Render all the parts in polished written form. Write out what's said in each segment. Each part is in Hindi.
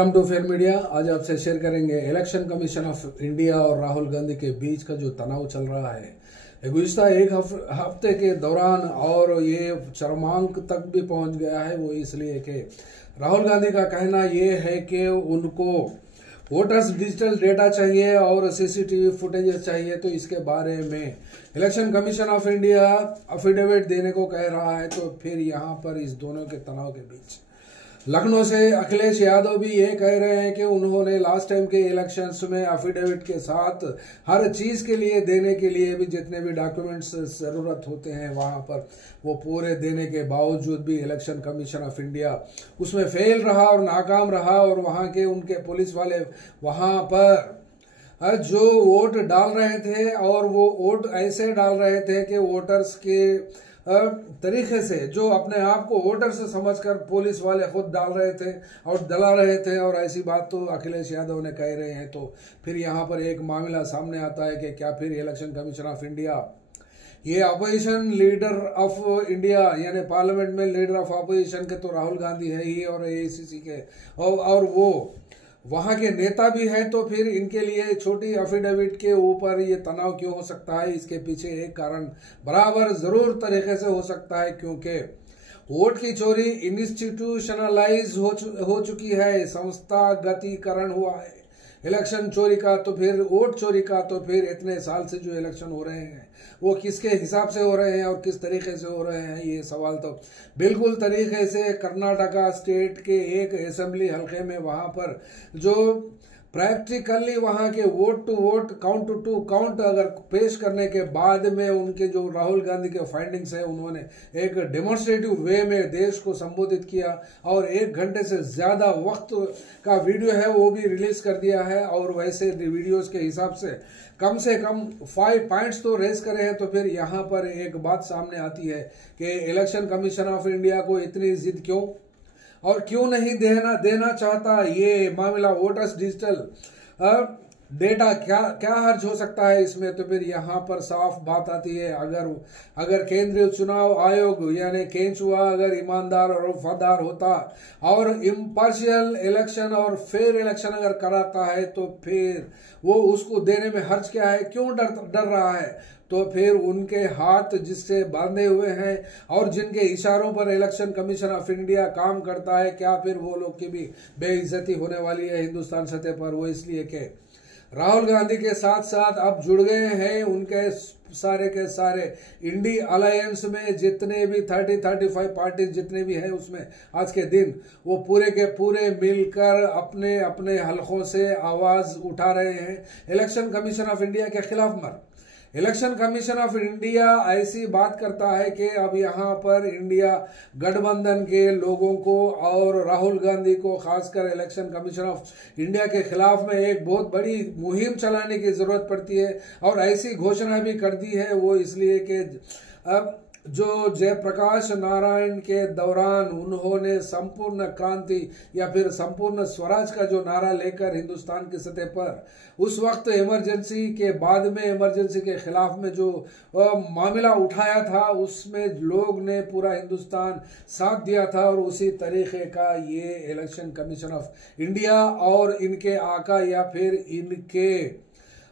Welcome to fair media. आज आपसे शेयर करेंगे इलेक्शन कमीशन ऑफ इंडिया और राहुल गांधी के बीच का जो तनाव चल रहा है गुज़िश्ता एक हफ्ते के दौरान, और ये चरमांक तक भी पहुंच गया है। वो इसलिए कि राहुल गांधी का कहना ये है कि उनको वोटर्स डिजिटल डेटा चाहिए और सीसीटीवी फुटेज चाहिए, तो इसके बारे में election commission of India affidavit देने को कह रहा है। तो फिर यहाँ पर इस दोनों के तनाव के बीच लखनऊ से अखिलेश यादव भी ये कह रहे हैं कि उन्होंने लास्ट टाइम के इलेक्शंस में अफिडेविट के साथ हर चीज के लिए देने के लिए भी जितने भी डॉक्यूमेंट्स जरूरत होते हैं वहां पर वो पूरे देने के बावजूद भी इलेक्शन कमीशन ऑफ इंडिया उसमें फेल रहा और नाकाम रहा, और वहां के उनके पुलिस वाले वहां पर जो वोट डाल रहे थे और वो वोट ऐसे डाल रहे थे कि वोटर्स के तरीके से जो अपने आप को वोटर से समझकर पुलिस वाले खुद डाल रहे थे और डला रहे थे, और ऐसी बात तो अखिलेश यादव ने कह रहे हैं। तो फिर यहाँ पर एक मामला सामने आता है कि क्या फिर इलेक्शन कमीशन ऑफ इंडिया ये अपोजिशन लीडर ऑफ इंडिया यानी पार्लियामेंट में लीडर ऑफ अपोजिशन के तो राहुल गांधी है ही और एआईसीसी के और वो वहां के नेता भी है, तो फिर इनके लिए छोटी अफिडेविट के ऊपर ये तनाव क्यों हो सकता है? इसके पीछे एक कारण बराबर जरूर तरीके से हो सकता है, क्योंकि वोट की चोरी इंस्टीट्यूशनलाइज हो चुकी है, संस्थागतीकरण हुआ है इलेक्शन चोरी का। तो फिर वोट चोरी का तो फिर इतने साल से जो इलेक्शन हो रहे हैं वो किसके हिसाब से हो रहे हैं और किस तरीके से हो रहे हैं, ये सवाल तो बिल्कुल तरीके से कर्नाटका स्टेट के एक असेंबली हलके में वहां पर जो प्रैक्टिकली वहां के vote to vote count to count अगर पेश करने के बाद में उनके जो राहुल गांधी के फाइंडिंग्स है, उन्होंने एक डेमोन्स्ट्रेटिव वे में देश को संबोधित किया और 1 घंटे से ज्यादा वक्त का वीडियो है वो भी रिलीज कर दिया है। और वैसे वीडियोस के हिसाब से कम 5 पॉइंट्स तो रेज करे हैं। तो फिर यहाँ पर एक बात सामने आती है कि इलेक्शन कमीशन ऑफ इंडिया को इतनी जिद क्यों और क्यों नहीं देना चाहता ये मामला वोटर्स डिजिटल डेटा, क्या हर्ज हो सकता है इसमें? तो फिर यहाँ पर साफ बात आती है, अगर केंद्रीय चुनाव आयोग यानी केंचुआ अगर ईमानदार और वफादार होता और इम्पार्शियल इलेक्शन और फेयर इलेक्शन अगर कराता है, तो फिर वो उसको देने में हर्ज क्या है, क्यों डर रहा है? तो फिर उनके हाथ जिससे बांधे हुए हैं और जिनके इशारों पर इलेक्शन कमीशन ऑफ इंडिया काम करता है, क्या फिर वो लोग की भी बेइज्जती होने वाली है हिंदुस्तान सतह पर? वो इसलिए कि राहुल गांधी के साथ साथ अब जुड़ गए हैं उनके सारे के सारे इंडी अलायंस में जितने भी 35 पार्टीज जितने भी हैं, उसमें आज के दिन वो पूरे के पूरे मिलकर अपने अपने हलकों से आवाज उठा रहे हैं इलेक्शन कमीशन ऑफ इंडिया के खिलाफ। इलेक्शन कमीशन ऑफ इंडिया ऐसी बात करता है कि अब यहाँ पर इंडिया गठबंधन के लोगों को और राहुल गांधी को खासकर इलेक्शन कमीशन ऑफ इंडिया के खिलाफ में एक बहुत बड़ी मुहिम चलाने की जरूरत पड़ती है, और ऐसी घोषणा भी कर दी है वो इसलिए कि अब जो जयप्रकाश नारायण के दौरान उन्होंने संपूर्ण क्रांति या फिर संपूर्ण स्वराज का जो नारा लेकर हिंदुस्तान की सतह पर उस वक्त इमरजेंसी के बाद में इमरजेंसी के खिलाफ में जो मामला उठाया था, उसमें लोग ने पूरा हिंदुस्तान साथ दिया था। और उसी तरीके का ये इलेक्शन कमीशन ऑफ इंडिया और इनके आका या फिर इनके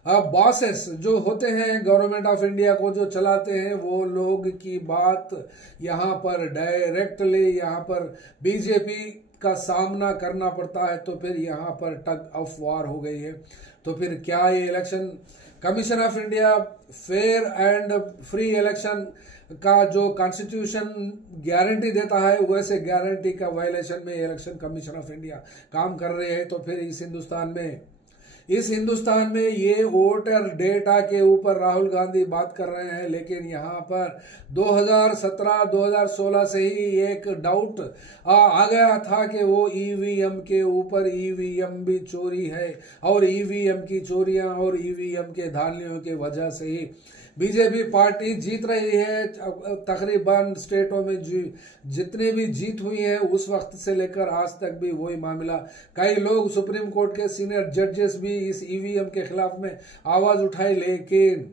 बॉसेस जो होते हैं गवर्नमेंट ऑफ इंडिया को जो चलाते हैं, वो लोग की बात यहाँ पर डायरेक्टली यहाँ पर बीजेपी का सामना करना पड़ता है। तो फिर यहाँ पर टग ऑफ वार हो गई है। तो फिर क्या ये election commission of India fair and free election का जो कॉन्स्टिट्यूशन गारंटी देता है, वैसे गारंटी का वायलेशन में इलेक्शन कमीशन ऑफ इंडिया काम कर रहे हैं? तो फिर इस हिंदुस्तान में ये वोटर डेटा के ऊपर राहुल गांधी बात कर रहे हैं, लेकिन यहाँ पर 2017-2016 से ही एक डाउट आ गया था कि वो ईवीएम के ऊपर ईवीएम भी चोरी है, और ईवीएम की चोरियां और ईवीएम के धांधलियों की वजह से ही बीजेपी पार्टी जीत रही है। तकरीबन स्टेटों में जितने भी जीत हुई है उस वक्त से लेकर आज तक भी वही मामला। कई लोग सुप्रीम कोर्ट के सीनियर जजेस भी इस ईवीएम के खिलाफ में आवाज उठाई, लेकिन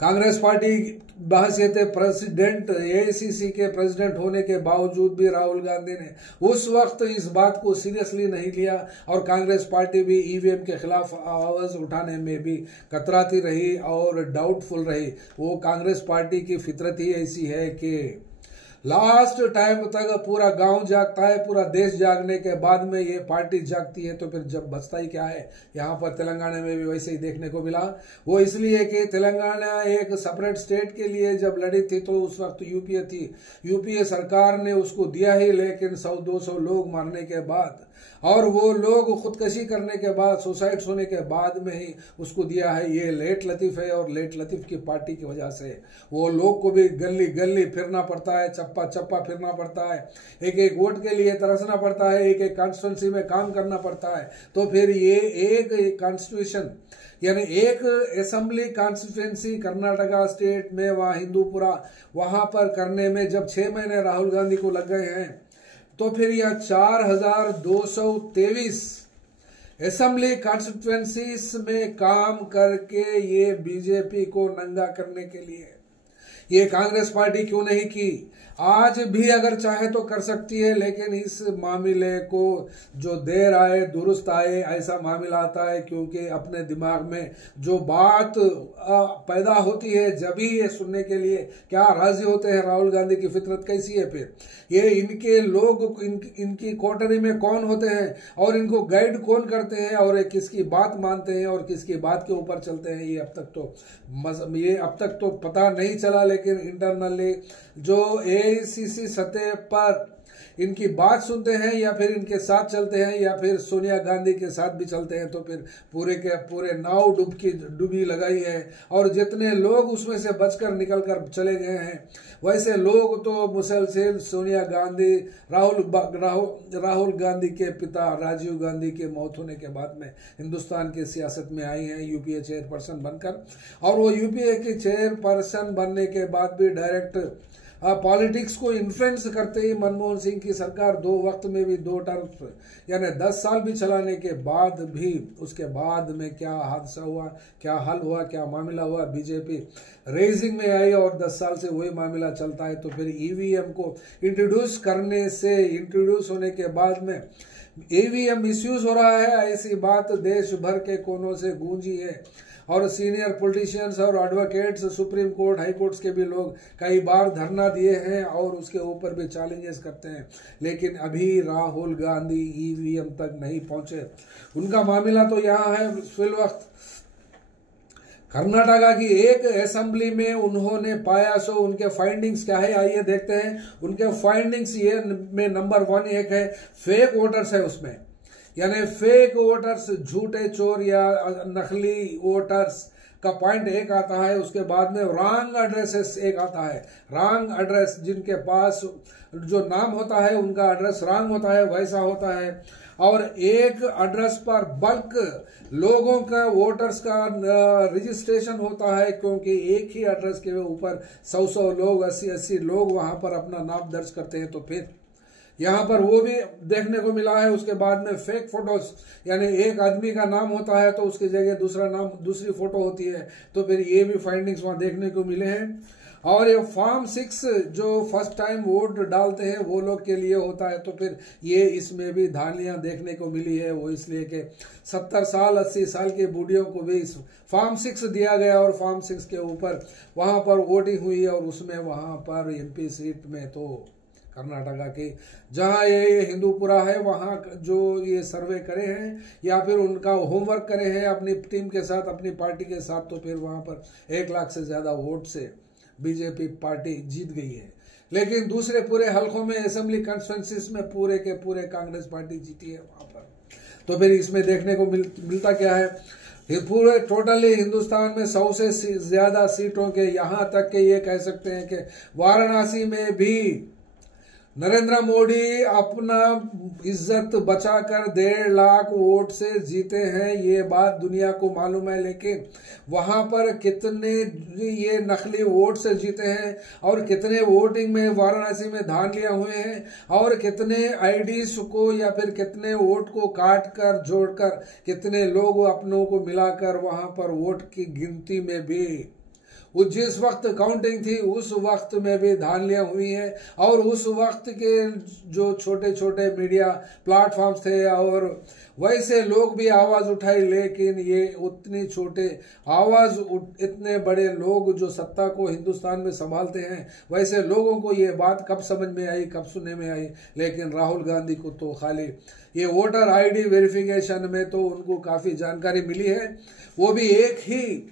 कांग्रेस पार्टी बहसीयत प्रेसिडेंट एआईसीसी के प्रेसिडेंट होने के बावजूद भी राहुल गांधी ने उस वक्त इस बात को सीरियसली नहीं लिया और कांग्रेस पार्टी भी ईवीएम के खिलाफ आवाज उठाने में भी कतराती रही और डाउटफुल रही। वो कांग्रेस पार्टी की फितरत ही ऐसी है कि लास्ट टाइम तक पूरा गांव जागता है, पूरा देश जागने के बाद में ये पार्टी जागती है तो फिर जब बचता ही क्या है। यहाँ पर तेलंगाना में भी वैसे ही देखने को मिला। वो इसलिए कि तेलंगाना एक सेपरेट स्टेट के लिए जब लड़ी थी तो उस वक्त यूपीए थी, यूपीए सरकार ने उसको दिया ही, लेकिन 100-200 लोग मरने के बाद और वो लोग खुदकशी करने के बाद, सुसाइड्स होने के बाद में ही उसको दिया है। ये लेट लतीफ है और लेट लतीफ की पार्टी की वजह से वो लोग को भी गली गली फिरना पड़ता है, चप्पा चप्पा फिरना पड़ता है, एक एक वोट के लिए तरसना पड़ता है, एक एक कॉन्स्टिट्यूंसी में काम करना पड़ता है। तो फिर ये एक कॉन्स्टिट्यूशन यानी एक असेंबली कॉन्स्टिट्यूंसी कर्नाटका स्टेट में वहाँ हिंदूपुरा वहां पर करने में जब 6 महीने राहुल गांधी को लग गए हैं तो फिर यह 4223 असेंबली कॉन्स्टिट्यूएंसीज में काम करके ये बीजेपी को नंगा करने के लिए ये कांग्रेस पार्टी क्यों नहीं की? आज भी अगर चाहे तो कर सकती है, लेकिन इस मामले को जो देर आए दुरुस्त आए ऐसा मामला आता है क्योंकि अपने दिमाग में जो बात पैदा होती है जब ही ये सुनने के लिए क्या राजी होते हैं। राहुल गांधी की फितरत कैसी है? फिर ये इनके लोग इनकी कोटरी में कौन होते हैं और इनको गाइड कौन करते हैं और ये किसकी बात मानते हैं और किसकी बात के ऊपर चलते हैं, ये अब तक तो पता नहीं चला। लेकिन इंटरनली जो एआईसीसी सतह पर इनकी बात सुनते हैं या फिर इनके साथ चलते हैं या फिर सोनिया गांधी के साथ भी चलते हैं तो फिर पूरे के पूरे नाव डुबी लगाई है। और जितने लोग उसमें से बचकर निकल कर चले गए हैं वैसे लोग तो मुसलसल सोनिया गांधी राहुल गांधी के पिता राजीव गांधी के मौत होने के बाद में हिंदुस्तान की सियासत में आई हैं यूपीए चेयरपर्सन बनकर। और वो यूपीए की चेयरपर्सन बनने के बाद भी डायरेक्ट पॉलिटिक्स को इन्फ्लुएंस करते ही मनमोहन सिंह की सरकार 2 वक्त में भी 2 टर्म यानी 10 साल भी चलाने के बाद भी उसके बाद में क्या हादसा हुआ, क्या हल हुआ, क्या मामला हुआ, बीजेपी रेजिंग में आई और 10 साल से वही मामला चलता है। तो फिर ईवीएम को इंट्रोड्यूस होने के बाद में ईवीएम मिसयूज हो रहा है, ऐसी बात देश भर के कोनों से गूंजी है। और सीनियर पॉलिटिशियंस और advocates, supreme court, high courts के भी लोग कई बार धरना दिए हैं और उसके ऊपर भी चैलेंजेस करते हैं, लेकिन अभी राहुल गांधी ईवीएम तक नहीं पहुंचे। उनका मामला तो यहाँ है फिल वक्त कर्नाटका की एक असेंबली में उन्होंने पाया। सो उनके फाइंडिंग्स क्या है आइए देखते हैं। उनके फाइंडिंग्स ये में नंबर 1 एक है फेक वोटर्स है उसमें, यानी फेक वोटर्स, झूठे चोर या नकली वोटर्स का पॉइंट एक आता है। उसके बाद में रॉन्ग एड्रेसेस एक आता है, रॉन्ग एड्रेस जिनके पास जो नाम होता है उनका एड्रेस रॉन्ग होता है वैसा होता है। और एक एड्रेस पर बल्क लोगों का वोटर्स का रजिस्ट्रेशन होता है क्योंकि एक ही एड्रेस के ऊपर 100 लोग 80 लोग वहां पर अपना नाम दर्ज करते हैं। तो फिर यहाँ पर वो भी देखने को मिला है। उसके बाद में फेक फोटोज, यानी एक आदमी का नाम होता है तो उसकी जगह दूसरी फोटो होती है। तो फिर ये भी फाइंडिंग्स वहां देखने को मिले हैं। और ये फॉर्म 6 जो फर्स्ट टाइम वोट डालते हैं वो लोग के लिए होता है। तो फिर ये इसमें भी धांधलियां देखने को मिली है। वो इसलिए कि 70 साल 80 साल के बूढ़ियों को भी फॉर्म 6 दिया गया और फॉर्म 6 के ऊपर वहां पर वोटिंग हुई और उसमें वहां पर एमपी सीट में तो कर्नाटका की जहां ये हिंदूपुरा है वहां जो ये सर्वे करे हैं या फिर उनका होमवर्क करे हैं अपनी टीम के साथ, अपनी पार्टी के साथ, तो फिर वहां पर 1 लाख से ज्यादा वोट से बीजेपी पार्टी जीत गई है। लेकिन दूसरे पूरे हलकों में असेंबली कॉन्स्टिट्यूएंसीज में पूरे के पूरे कांग्रेस पार्टी जीती है वहां पर। तो फिर इसमें देखने को मिलता क्या है, पूरे टोटली हिंदुस्तान में 100 से ज्यादा सीटों के, यहां तक के ये कह सकते हैं कि वाराणसी में भी नरेंद्र मोदी अपना इज्जत बचाकर 1.5 लाख वोट से जीते हैं, ये बात दुनिया को मालूम है। लेकिन वहां पर कितने ये नकली वोट से जीते हैं और कितने वोटिंग में वाराणसी में धांधलियां हुए हैं और कितने आईडीज को या फिर कितने वोट को काट कर जोड़कर कितने लोग अपनों को मिलाकर वहां पर वोट की गिनती में भी जिस वक्त काउंटिंग थी उस वक्त में भी धांधलियां हुई हैं, और उस वक्त के जो छोटे छोटे मीडिया प्लेटफॉर्म्स थे और वैसे लोग भी आवाज उठाई, लेकिन ये उतनी छोटे आवाज इतने बड़े लोग जो सत्ता को हिंदुस्तान में संभालते हैं, वैसे लोगों को ये बात कब समझ में आई, कब सुनने में आई। लेकिन राहुल गांधी को तो खाली ये वोटर आईडी वेरिफिकेशन में तो उनको काफी जानकारी मिली है, वो भी एक ही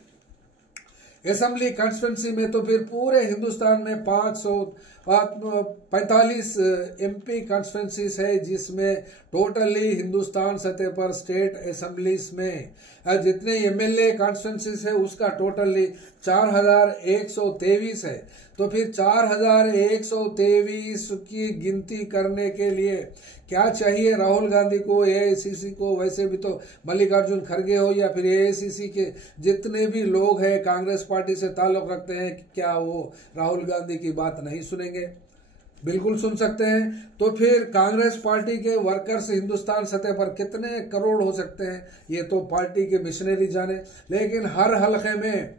असेंबली कॉन्स्टिट्यूंसी में। तो फिर पूरे हिंदुस्तान में 545 एमपी कॉन्स्टिट्यूंसीज है, जिसमें टोटली हिंदुस्तान सतह पर स्टेट असेंबलीज में जितने एमएलए कॉन्स्टिट्यूंसीज है उसका टोटली 4123 है। तो फिर 4123 की गिनती करने के लिए क्या चाहिए राहुल गांधी को, एआईसीसी को, वैसे भी तो मल्लिकार्जुन खड़गे हो या फिर एआईसीसी के जितने भी लोग हैं कांग्रेस पार्टी से ताल्लुक रखते हैं, क्या वो राहुल गांधी की बात नहीं सुनेंगे? बिल्कुल सुन सकते हैं। तो फिर कांग्रेस पार्टी के वर्कर्स हिंदुस्तान सतह पर कितने करोड़ हो सकते हैं, ये तो पार्टी के मिशनरी जाने। लेकिन हर हलके में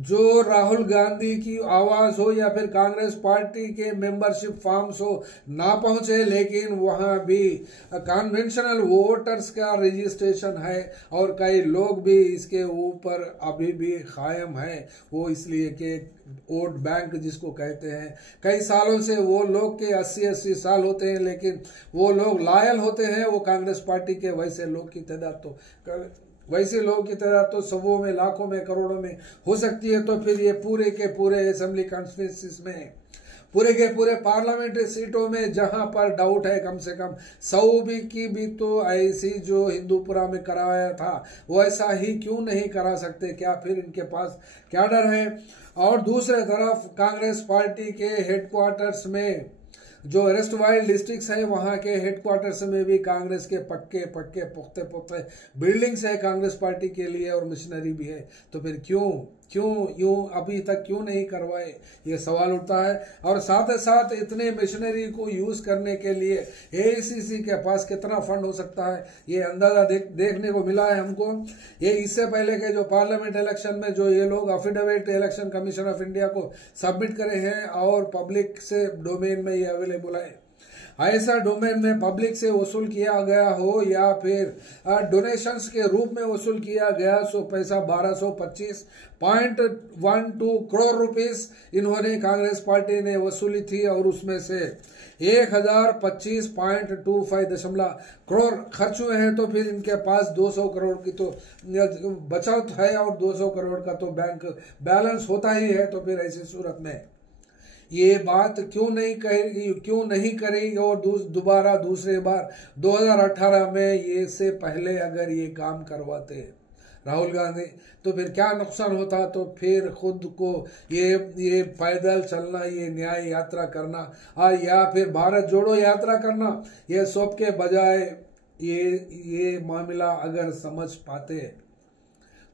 जो राहुल गांधी की आवाज हो या फिर कांग्रेस पार्टी के मेंबरशिप फॉर्म्स हो ना पहुंचे, लेकिन वहां भी कन्वेंशनल वोटर्स का रजिस्ट्रेशन है और कई लोग भी इसके ऊपर अभी भी कायम है। वो इसलिए कि वोट बैंक जिसको कहते हैं, कई सालों से वो लोग के 80-80 साल होते हैं, लेकिन वो लोग लॉयल होते हैं वो कांग्रेस पार्टी के। वैसे लोग की तरह तो सौों में, लाखों में, करोड़ों में हो सकती है। तो फिर ये पूरे के पूरे असेंबली कॉन्स्टिट्यूंसीज में, पूरे के पूरे पार्लियामेंट्री सीटों में जहां पर डाउट है कम से कम 100 की भी तो ऐसी जो हिंदूपुरा में कराया था वो ऐसा ही क्यों नहीं करा सकते? क्या फिर इनके पास क्या डर है? और दूसरे तरफ कांग्रेस पार्टी के हेडक्वार्टर्स में जो अरेस्ट वाइल डिस्ट्रिक्ट है, वहां के हेडक्वार्टर्स में भी कांग्रेस के पक्के पुख्ते बिल्डिंग्स है कांग्रेस पार्टी के लिए और मशीनरी भी है। तो फिर क्यों यूं अभी तक क्यों नहीं करवाए, ये सवाल उठता है। और साथ ही साथ इतने मशीनरी को यूज करने के लिए एआईसीसी के पास कितना फंड हो सकता है, ये अंदाजा देखने को मिला है हमको। ये इससे पहले के जो पार्लियामेंट इलेक्शन में जो ये लोग affidavit election commission of India को सबमिट करे हैं और पब्लिक से डोमेन में ये अवेलेबल है, ऐसा डोमेन में पब्लिक से वसूल किया गया हो या फिर डोनेशंस के रूप में वसूल किया गया, सो पैसा 1225.12 करोड़ रुपीस इन्होंने कांग्रेस पार्टी ने वसूली थी और उसमें से 1025.25 करोड़ खर्च हुए हैं। तो फिर इनके पास 200 करोड़ की तो बचत है और 200 करोड़ का तो बैंक बैलेंस होता ही है। तो फिर ऐसी सूरत में ये बात क्यों नहीं करेगी और दोबारा दूसरे बार 2018 में ये से पहले अगर ये काम करवाते राहुल गांधी तो फिर क्या नुकसान होता? तो फिर खुद को ये पैदल चलना, ये न्याय यात्रा करना या फिर भारत जोड़ो यात्रा करना, ये सब के बजाय ये मामला अगर समझ पाते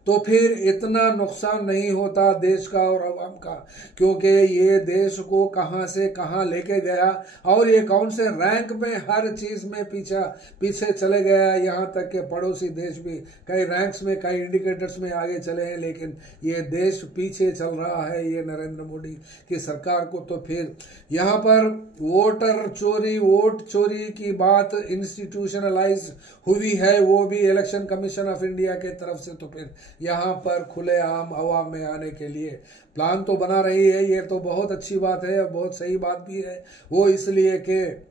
तो फिर इतना नुकसान नहीं होता देश का और अवाम का, क्योंकि ये देश को कहां से कहां लेके गया और ये कौन से रैंक में हर चीज में पीछे चले गया। यहाँ तक के पड़ोसी देश भी कई रैंक्स में, कई इंडिकेटर्स में आगे चले हैं, लेकिन ये देश पीछे चल रहा है ये नरेंद्र मोदी की सरकार को। तो फिर यहाँ पर वोट चोरी की बात इंस्टीट्यूशनलाइज हुई है, वो भी इलेक्शन कमीशन ऑफ इंडिया के तरफ से। तो फिर यहाँ पर खुलेआम अवाम में आने के लिए प्लान तो बना रही है, ये तो बहुत अच्छी बात है और बहुत सही बात भी है। वो इसलिए कि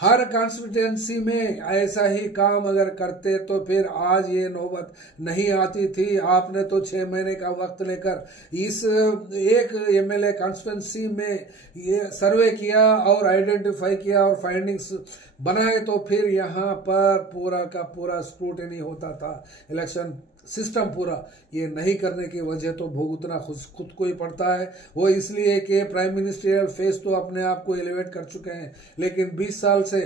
हर कॉन्स्टिट्यूंसी में ऐसा ही काम अगर करते तो फिर आज ये नौबत नहीं आती थी। आपने तो 6 महीने का वक्त लेकर इस एक एमएलए कॉन्स्टिट्यूंसी में ये सर्वे किया और आइडेंटिफाई किया और फाइंडिंग्स बनाए, तो फिर यहाँ पर पूरा का पूरा स्क्रूटिनी होता था इलेक्शन सिस्टम पूरा। ये नहीं करने की वजह तो भुगतना खुद को ही पड़ता है। वो इसलिए कि प्राइम मिनिस्ट्रियल फेस तो अपने आप को एलिवेट कर चुके हैं, लेकिन 20 साल से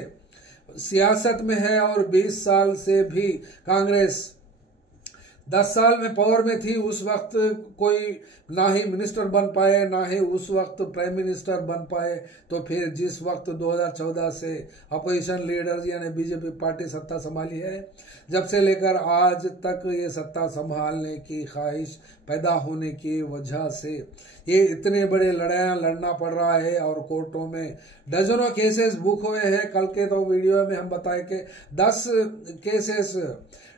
सियासत में है और 20 साल से भी कांग्रेस 10 साल में पावर में थी, उस वक्त कोई ना ही मिनिस्टर बन पाए, ना ही उस वक्त प्राइम मिनिस्टर बन पाए। तो फिर जिस वक्त 2014 से अपोजिशन लीडर यानी बीजेपी पार्टी सत्ता संभाली है, जब से लेकर आज तक ये सत्ता संभालने की ख्वाहिश पैदा होने की वजह से ये इतने बड़े लड़ाइयाँ लड़ना पड़ रहा है और कोर्टों में डजनों केसेस बुक हुए हैं। कल के तो वीडियो में हम बताए कि 10 cases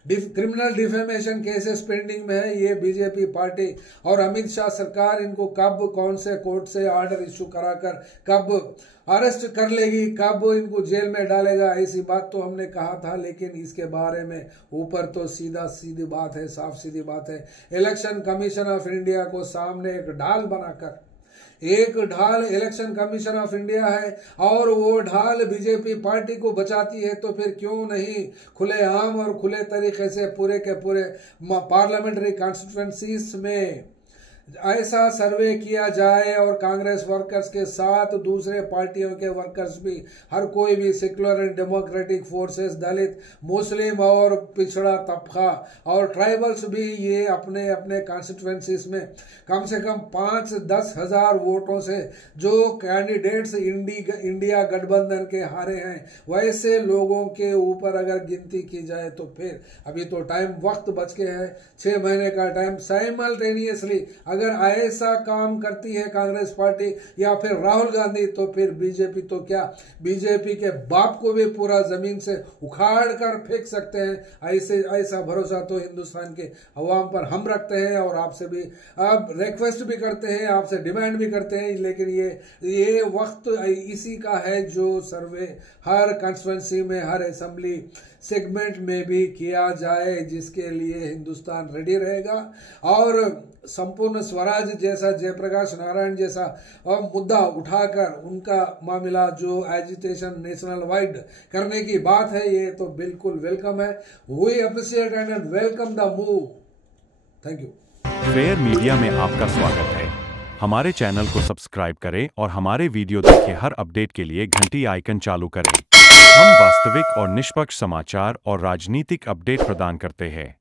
criminal defamation cases pending में है। ये बीजेपी पार्टी और अमित शाह सरकार इनको कब कौन से कोर्ट से ऑर्डर इश्यू कराकर कब अरेस्ट कर लेगी, कब इनको जेल में डालेगा, ऐसी बात तो हमने कहा था। लेकिन इसके बारे में ऊपर तो सीधी बात है, साफ सीधी बात है। इलेक्शन कमीशन ऑफ इंडिया को सामने एक ढाल बनाकर, एक ढाल इलेक्शन कमीशन ऑफ इंडिया है और वो ढाल बीजेपी पार्टी को बचाती है, तो फिर क्यों नहीं खुलेआम और खुले तरीके से पूरे के पूरे पार्लियामेंट्री कॉन्स्टिट्यूएंसीज में ऐसा सर्वे किया जाए और कांग्रेस वर्कर्स के साथ दूसरे पार्टियों के वर्कर्स भी, हर कोई भी, सेक्युलर एंड डेमोक्रेटिक फोर्सेस, दलित, मुस्लिम और पिछड़ा तबका और ट्राइबल्स भी ये अपने अपने कॉन्स्टिट्यूएंसीज में कम से कम 5-10 हजार वोटों से जो कैंडिडेट्स इंडिया गठबंधन के हारे हैं, वैसे लोगों के ऊपर अगर गिनती की जाए तो फिर अभी तो टाइम वक्त बच के है, 6 महीने का टाइम। साइमल्टेनियसली अगर ऐसा काम करती है कांग्रेस पार्टी या फिर राहुल गांधी, तो फिर बीजेपी तो क्या, बीजेपी के बाप को भी पूरा जमीन से उखाड़ कर फेंक सकते हैं। ऐसा भरोसा तो हिंदुस्तान के अवाम पर हम रखते हैं और आपसे भी अब रिक्वेस्ट भी करते हैं, आपसे डिमांड भी करते हैं। लेकिन ये वक्त इसी का है जो सर्वे हर कंस्टिट्यूएंसी में, हर असेंबली सेगमेंट में भी किया जाए, जिसके लिए हिंदुस्तान रेडी रहेगा और संपूर्ण स्वराज जैसा, जयप्रकाश नारायण जैसा मुद्दा उठाकर उनका मामला जो एजिटेशन नेशनल वाइड करने की बात है, ये तो बिल्कुल वेलकम है। We appreciate and welcome the move. Thank you. Fair media में आपका स्वागत है। हमारे चैनल को सब्सक्राइब करें और हमारे वीडियो देखें। हर अपडेट के लिए घंटी आइकन चालू करें। हम वास्तविक और निष्पक्ष समाचार और राजनीतिक अपडेट प्रदान करते हैं।